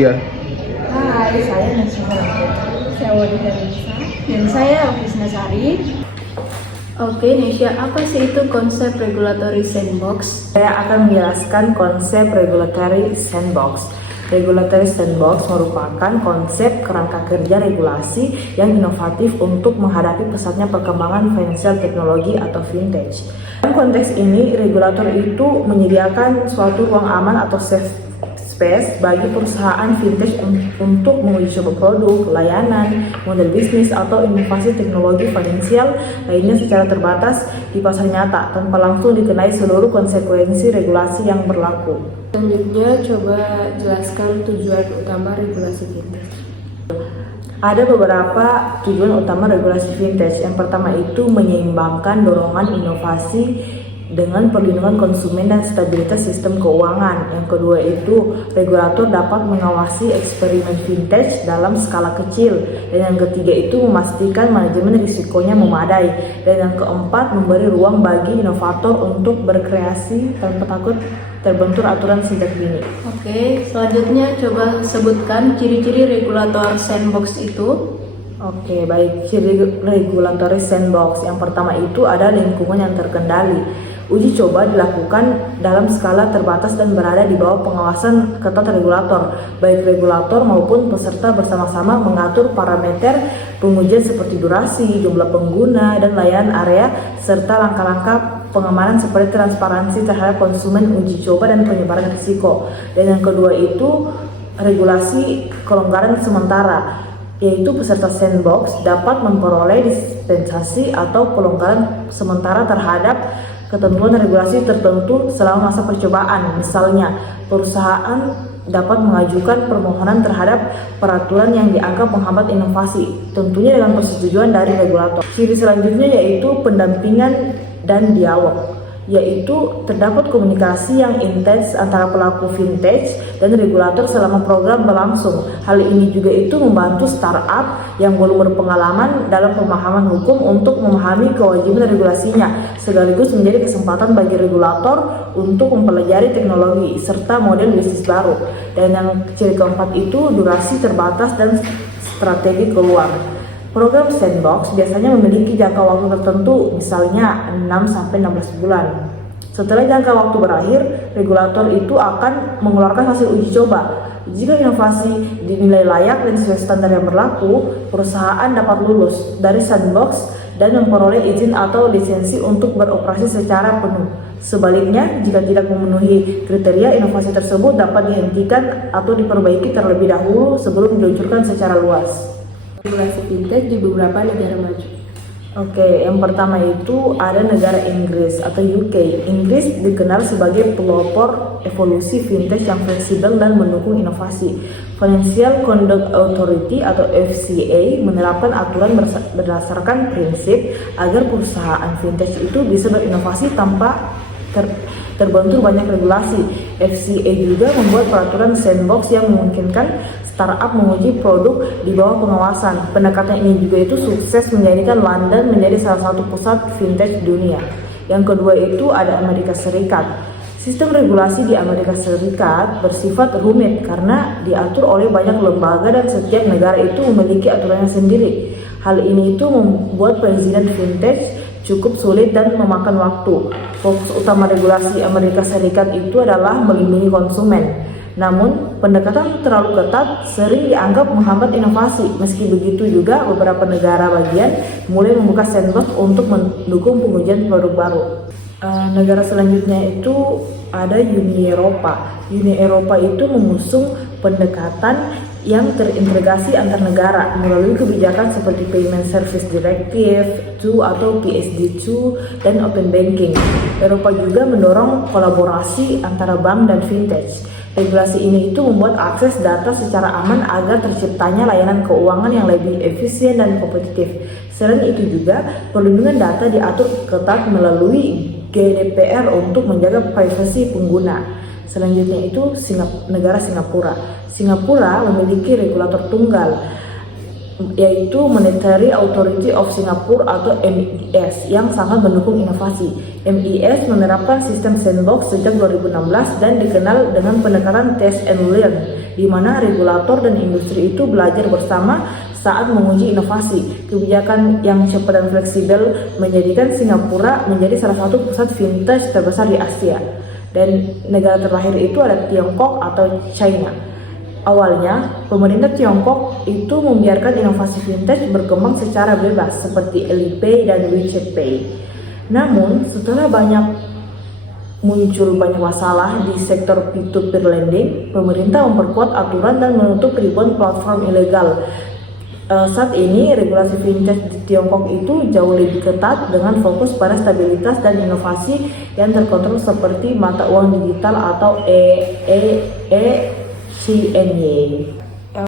Nadia. Hai, saya Nasrul. Saya Wadida Nisa. Dan saya Ofisna Sari. Oke, Nesya, apa sih itu konsep regulatory sandbox? Saya akan menjelaskan konsep regulatory sandbox. Regulatory sandbox merupakan konsep kerangka kerja regulasi yang inovatif untuk menghadapi pesatnya perkembangan financial teknologi atau fintech. Dalam konteks ini, regulator itu menyediakan suatu ruang aman atau safe space bagi perusahaan fintech untuk menguji coba produk, layanan, model bisnis, atau inovasi teknologi finansial lainnya secara terbatas di pasar nyata tanpa langsung dikenai seluruh konsekuensi regulasi yang berlaku. Selanjutnya, coba jelaskan tujuan utama regulasi fintech. Ada beberapa tujuan utama regulasi fintech. Yang pertama itu menyeimbangkan dorongan inovasi dengan perlindungan konsumen dan stabilitas sistem keuangan. Yang kedua itu regulator dapat mengawasi eksperimen fintech dalam skala kecil. Dan yang ketiga itu memastikan manajemen risikonya memadai. Dan yang keempat memberi ruang bagi inovator untuk berkreasi tanpa takut terbentur aturan sejak dini. Oke, selanjutnya coba sebutkan ciri-ciri regulator sandbox itu. Oke, baik. Ciri regulatory sandbox yang pertama itu ada lingkungan yang terkendali. Uji coba dilakukan dalam skala terbatas dan berada di bawah pengawasan ketat regulator. Baik regulator maupun peserta bersama-sama mengatur parameter pengujian seperti durasi, jumlah pengguna, dan layanan area, serta langkah-langkah pengamanan seperti transparansi terhadap konsumen, uji coba, dan penyebaran risiko. Dan yang kedua itu regulasi kelonggaran sementara, yaitu peserta sandbox dapat memperoleh dispensasi atau pelonggaran sementara terhadap ketentuan regulasi tertentu selama masa percobaan. Misalnya, perusahaan dapat mengajukan permohonan terhadap peraturan yang dianggap menghambat inovasi, tentunya dengan persetujuan dari regulator. Ciri selanjutnya yaitu pendampingan dan dialog, yaitu terdapat komunikasi yang intens antara pelaku fintech dan regulator selama program berlangsung. Hal ini juga itu membantu startup yang belum berpengalaman dalam pemahaman hukum untuk memahami kewajiban regulasinya, sekaligus menjadi kesempatan bagi regulator untuk mempelajari teknologi serta model bisnis baru. Dan yang ciri keempat itu durasi terbatas dan strategi keluar. Program sandbox biasanya memiliki jangka waktu tertentu, misalnya 6-16 bulan. Setelah jangka waktu berakhir, regulator itu akan mengeluarkan hasil uji coba. Jika inovasi dinilai layak dan sesuai standar yang berlaku, perusahaan dapat lulus dari sandbox dan memperoleh izin atau lisensi untuk beroperasi secara penuh. Sebaliknya, jika tidak memenuhi kriteria, inovasi tersebut dapat dihentikan atau diperbaiki terlebih dahulu sebelum diluncurkan secara luas. Regulasi fintech di beberapa negara maju. Oke, yang pertama itu ada negara Inggris atau UK. Inggris dikenal sebagai pelopor evolusi fintech yang fleksibel dan mendukung inovasi. Financial Conduct Authority atau FCA menerapkan aturan berdasarkan prinsip agar perusahaan fintech itu bisa berinovasi tanpa terbentur banyak regulasi. FCA juga membuat peraturan sandbox yang memungkinkan startup menguji produk di bawah pengawasan. Pendekatan ini juga itu sukses menjadikan London menjadi salah satu pusat fintech dunia. Yang kedua itu ada Amerika Serikat. Sistem regulasi di Amerika Serikat bersifat rumit karena diatur oleh banyak lembaga dan setiap negara itu memiliki aturannya sendiri. Hal ini itu membuat perizinan fintech cukup sulit dan memakan waktu. Fokus utama regulasi Amerika Serikat itu adalah melindungi konsumen. Namun, pendekatan terlalu ketat sering dianggap menghambat inovasi. Meski begitu juga, beberapa negara bagian mulai membuka sandbox untuk mendukung pengujian produk baru. Negara selanjutnya itu ada Uni Eropa. Uni Eropa itu mengusung pendekatan yang terintegrasi antar negara melalui kebijakan seperti Payment Service Directive 2 atau PSD2 dan Open Banking. Eropa juga mendorong kolaborasi antara bank dan fintech. Regulasi ini itu membuat akses data secara aman agar terciptanya layanan keuangan yang lebih efisien dan kompetitif. Selain itu juga, perlindungan data diatur ketat melalui GDPR untuk menjaga privasi pengguna. Selanjutnya itu negara Singapura. Singapura memiliki regulator tunggal. yaitu Monetary Authority of Singapore atau MIS yang sangat mendukung inovasi. MIS menerapkan sistem sandbox sejak 2016 dan dikenal dengan pendekatan test and learn, di mana regulator dan industri itu belajar bersama saat menguji inovasi. Kebijakan yang cepat dan fleksibel menjadikan Singapura menjadi salah satu pusat fintech terbesar di Asia. Dan negara terakhir itu ada Tiongkok atau China. Awalnya, pemerintah Tiongkok itu membiarkan inovasi fintech berkembang secara bebas seperti Alipay dan WeChat Pay. Namun, setelah muncul banyak masalah di sektor peer-to-peer lending, pemerintah memperkuat aturan dan menutup ribuan platform ilegal. Saat ini, regulasi fintech di Tiongkok itu jauh lebih ketat dengan fokus pada stabilitas dan inovasi yang terkontrol seperti mata uang digital atau CNY.